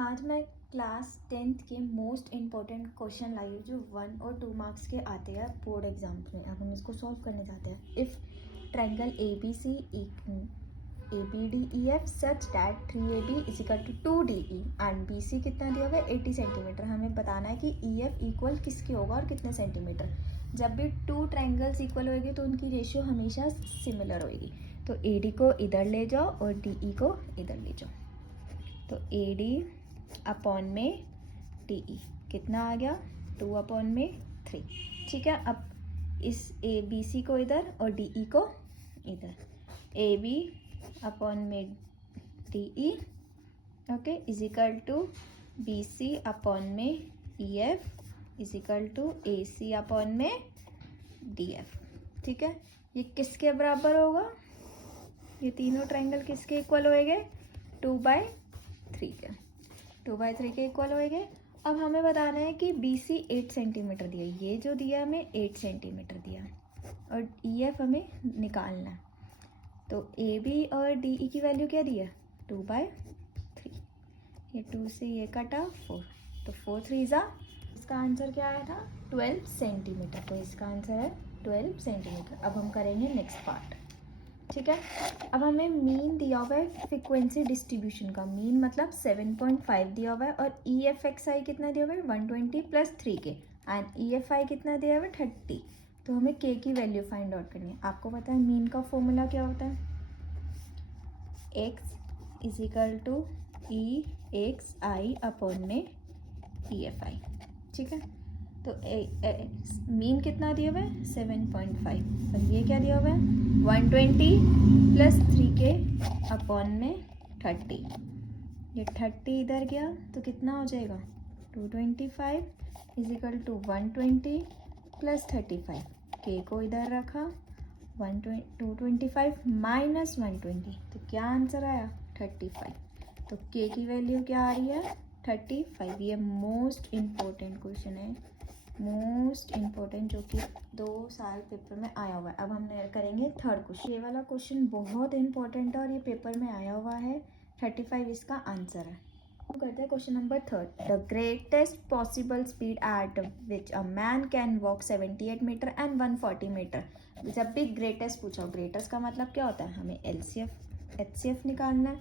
आज मैं class 10th के मोस्ट इम्पॉर्टेंट क्वेश्चन लाई हूँ जो 1 और 2 मार्क्स के आते हैं बोर्ड एग्जाम में। अब हम इसको सॉल्व करने जाते हैं। If triangle ABD such that 3AB is equal to 2DE and BC कितना दिया हुआ है 80 सेंटीमीटर। हमें बताना है कि EF इक्वल किसके होगा और कितने सेंटीमीटर। जब भी 2 ट्रायंगल्स इक्वल होएंगे तो उनकी रेशियो हमेशा सिमिलर होएगी। तो AD को इधर ले जाओ और DE को इधर ले जाओ। तो AD अपॉन में DE कितना आ गया 2 अपॉन में 3। ठीक है, अब इस ABC को इधर और DE को इधर। AB अपॉन में DE okay is equal to BC upon में EF is equal to AC upon में DF। ठीक है, ये किसके बराबर होगा? ये तीनों ट्रायंगल किसके इक्वल होएंगे? 2/3 के 2/3 के इक्वल होएंगे। अब हमें बताना है कि BC 8 सेंटीमीटर दिया, ये जो दिया हमें 8 सेंटीमीटर दिया और EF हमें निकालना है। तो AB और DE की वैल्यू क्या दी है? 2/3। ये 2 से ये कटा 4, तो 4 3 ज़ा, इसका आंसर क्या आया था? 12 सेंटीमीटर। तो इसका आंसर है 12 सेंटीमीटर। अब हम करेंगे नेक्स्ट पार्ट। ठीक है, अब हमें मीन दिया हुआ है फ्रीक्वेंसी डिस्ट्रीब्यूशन का। मीन मतलब 7.5 दिया हुआ है और EFXI कितना दिया हुआ है 120 + 3 के एंड EFI कितना दिया हुआ है 30। तो हमें K की वैल्यू फाइंड आउट करनी है। आपको पता है मीन का फॉर्मूला क्या होता है? X is equal to EXI upon में EFI। ठीक है, तो मीन कितना दिया हुआ है 7.5 और ये क्या दिया हुआ है 120 + 3 के अपॉन में 30। ये 30 इधर गया तो कितना हो जाएगा 225 इज इक्वल टू 120 + 35। के को इधर रखा 225 माइनस 120, तो क्या आंसर आया 35। तो के की वैल्यू क्या आ रही है 35। ये मोस्ट इम्पोर्टेंट क्वेश्चन है, मोस्ट इम्पोर्टेंट, जो कि 2 साल पेपर में आया हुआ है। अब हम करेंगे थर्ड क्वेश्चन। ये वाला क्वेश्चन बहुत इंपॉर्टेंट है और ये पेपर में आया हुआ है। 35 इसका आंसर है। हम करते हैं question number 3। The greatest possible speed at which a man can walk 78 meter and 140 meter. जब भी ग्रेटेस्ट पूछा, ग्रेटेस्ट का मतलब क्या होता है? हमें HCF निकालना है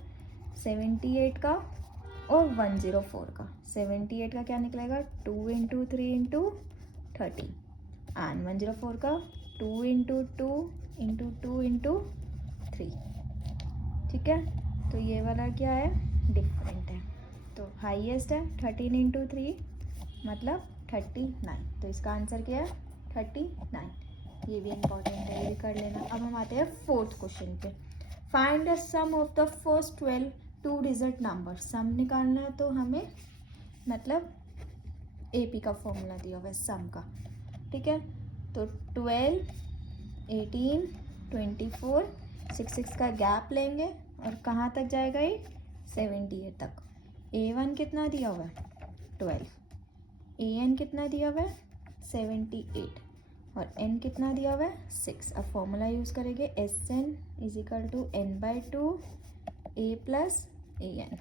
78 का और 104 का। 78 का क्या निकलेगा 2 × 3 × 30 एंड 104 का 2 × 2 × 2 × 3। ठीक है, तो ये वाला क्या है डिफरेंट है। तो हाईएस्ट है 13 × 3 मतलब 39। तो इसका आंसर क्या है 39। ये भी इम्पोर्टेंट है, ये भी कर लेना। अब हम आते हैं फोर्थ क्वेश्चन पे। Find the sum of the first 12 2 digit number. Sum निकालना है तो हमें मतलब AP का फॉर्मूला दिया हुआ है सम का। ठीक है, तो 12 18 24 6 का गैप लेंगे और कहाँ तक जाएगा ये 78 तक। A1 कितना दिया हुआ है 12, AN कितना दिया हुआ है 78 और N कितना दिया हुआ है 6। अब फॉर्मूला यूज़ करेंगे SN is equal to N/2 A + AN।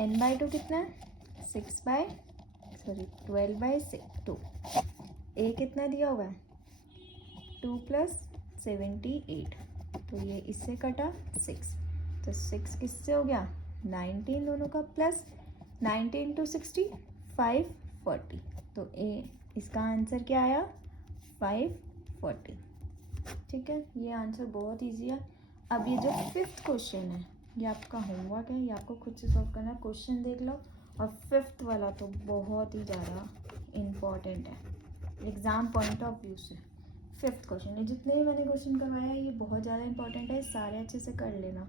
N/2 कितना है 12/2। A कितना दिया हुआ है 2 + 78, तो ये इससे कटा 6, तो 6 किससे हो गया 19, दोनों का प्लस 19 × 60 540। तो इसका आंसर क्या आया 540। ठीक है, ये आंसर बहुत इजी है। अब ये जो 5th क्वेश्चन है ये आपका होमवर्क है, ये आपको खुद से सॉल्व करना है। क्वेश्चन देख लो, और 5th वाला तो बहुत ही ज़्यादा इम्पॉर्टेंट है एग्ज़ाम पॉइंट ऑफ व्यू से। 5th क्वेश्चन, ये जितने भी मैंने क्वेश्चन करवाया है ये बहुत ज़्यादा इंपॉर्टेंट है, सारे अच्छे से कर लेना।